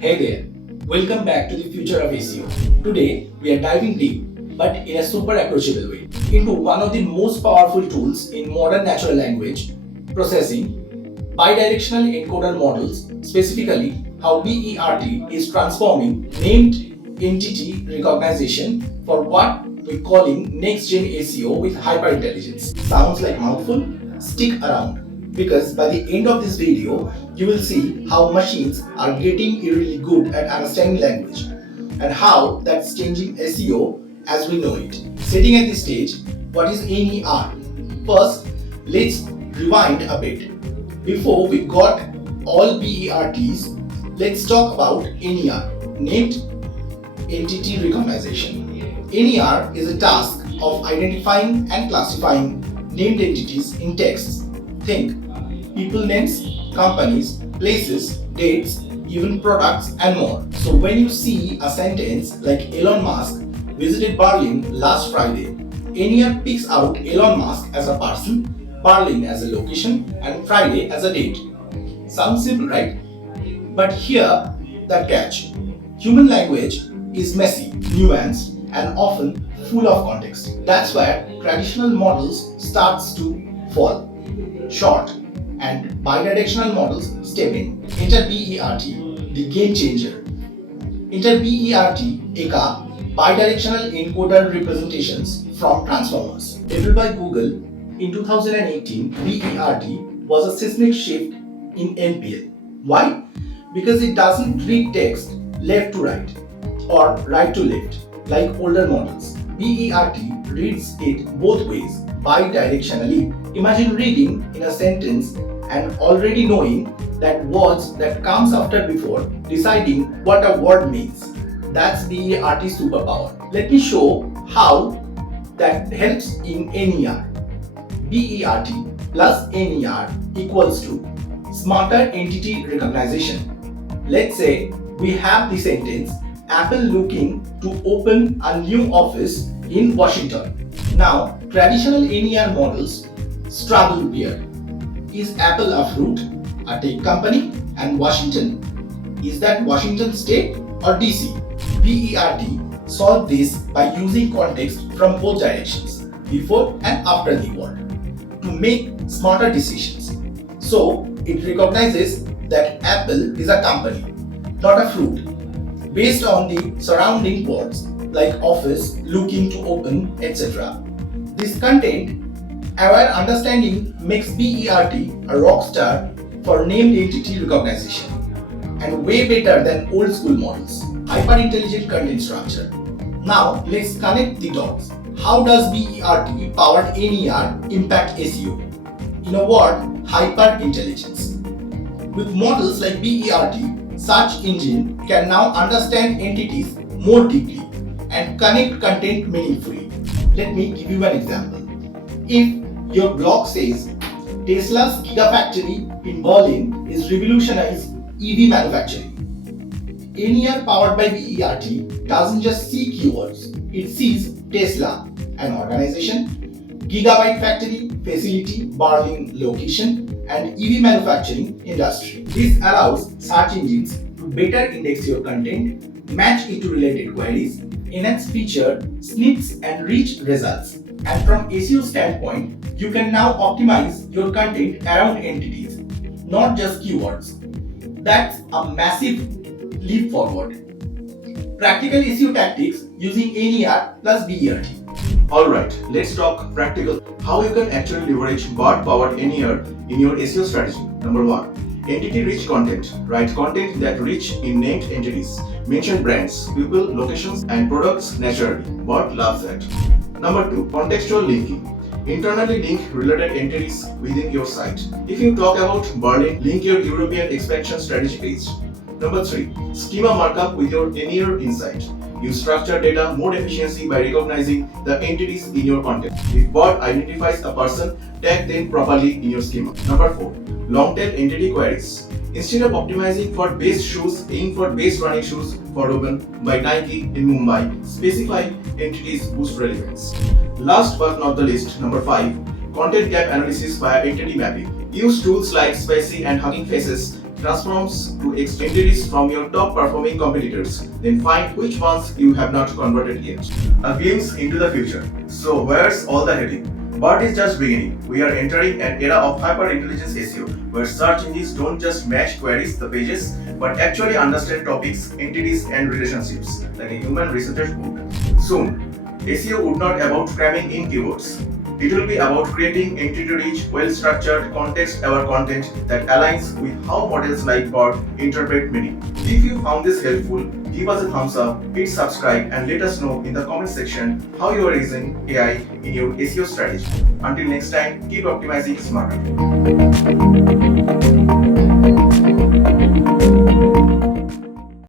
Hey there, welcome back to the future of SEO. Today we are diving deep, but in a super approachable way, into one of the most powerful tools in modern natural language processing, bidirectional encoder models, specifically how BERT is transforming named entity recognition for what we're calling next-gen SEO with hyperintelligence. Sounds like mouthful? Stick around because by the end of this video, you will see how machines are getting really good at understanding language and how that's changing SEO as we know it. Setting at this stage, what is NER? First, let's rewind a bit. Before we got all BERTs, let's talk about NER, named entity recognition. NER is a task of identifying and classifying named entities in texts. Think people names, companies, places, dates, even products, and more. So when you see a sentence like Elon Musk visited Berlin last Friday, NER picks out Elon Musk as a person, Berlin as a location, and Friday as a date. Sounds simple, right? But here, the catch. Human language is messy, nuanced, and often full of context. That's where traditional models starts to fall short and bidirectional models step in. Enter BERT, the game changer. Enter BERT, aka Bidirectional Encoder Representations from Transformers. Developed by Google in 2018, BERT was a seismic shift in NPL. Why? Because it doesn't read text left to right or right to left like older models. BERT reads it both ways, bidirectionally. Imagine reading in a sentence and already knowing that words that comes after before deciding what a word means. That's BERT superpower. Let me show how that helps in NER. BERT plus NER equals to smarter entity recognition. Let's say we have the sentence Apple looking to open a new office in Washington. Now, traditional NER models struggle here. Is Apple a fruit, a tech company, and Washington? Is that Washington State or DC? BERT solved this by using context from both directions, before and after the word, to make smarter decisions. So, it recognizes that Apple is a company, not a fruit, based on the surrounding words like office, looking to open, etc. This content-aware understanding makes BERT a rock star for named entity recognition and way better than old school models. Hyper-intelligent content structure. Now let's connect the dots. How does BERT powered NER impact SEO? In a word, hyper-intelligence. With models like BERT, search engine can now understand entities more deeply and connect content meaningfully. Let me give you an example. If your blog says Tesla's Gigafactory in Berlin is revolutionizing EV manufacturing, NER powered by BERT doesn't just see keywords, it sees Tesla, an organization, Gigabyte factory, facility, Berlin location, and EV manufacturing industry. This allows search engines to better index your content, match it to related queries, enhance feature, snips, and reach results. And from SEO standpoint, you can now optimize your content around entities, not just keywords. That's a massive leap forward. Practical SEO tactics using NER plus BERT. Alright, let's talk practical. How you can actually leverage BERT-powered NER in your SEO strategy. Number 1. Entity-rich content. Write content that rich in named entities. Mention brands, people, locations, and products naturally. BERT loves that. Number 2. Contextual linking. Internally link related entities within your site. If you talk about Berlin, link your European expansion strategy page. Number 3. Schema markup with your NER insight. Use structured data more efficiency by recognizing the entities in your content. If BERT identifies a person, tag them properly in your schema. Number 4. Long-tail entity queries. Instead of optimizing for base shoes, aim for base running shoes for women by Nike in Mumbai. Specify entities boost relevance. Last but not the least, number 5. Content gap analysis via entity mapping. Use tools like Spicy and Hugging Faces transforms to entities from your top performing competitors, then find which ones you have not converted yet. A glimpse into the future. So where's all the heading? BERT is just beginning. We are entering an era of hyper-intelligence SEO, where search engines don't just match queries, the pages, but actually understand topics, entities, and relationships, like a human researcher would. Soon, SEO would not about cramming in keywords. It will be about creating entity-rich, well-structured, context-aware content that aligns with how models like BERT interpret meaning. If you found this helpful, give us a thumbs up, hit subscribe, and let us know in the comment section how you are using AI in your SEO strategy. Until next time, keep optimizing smarter.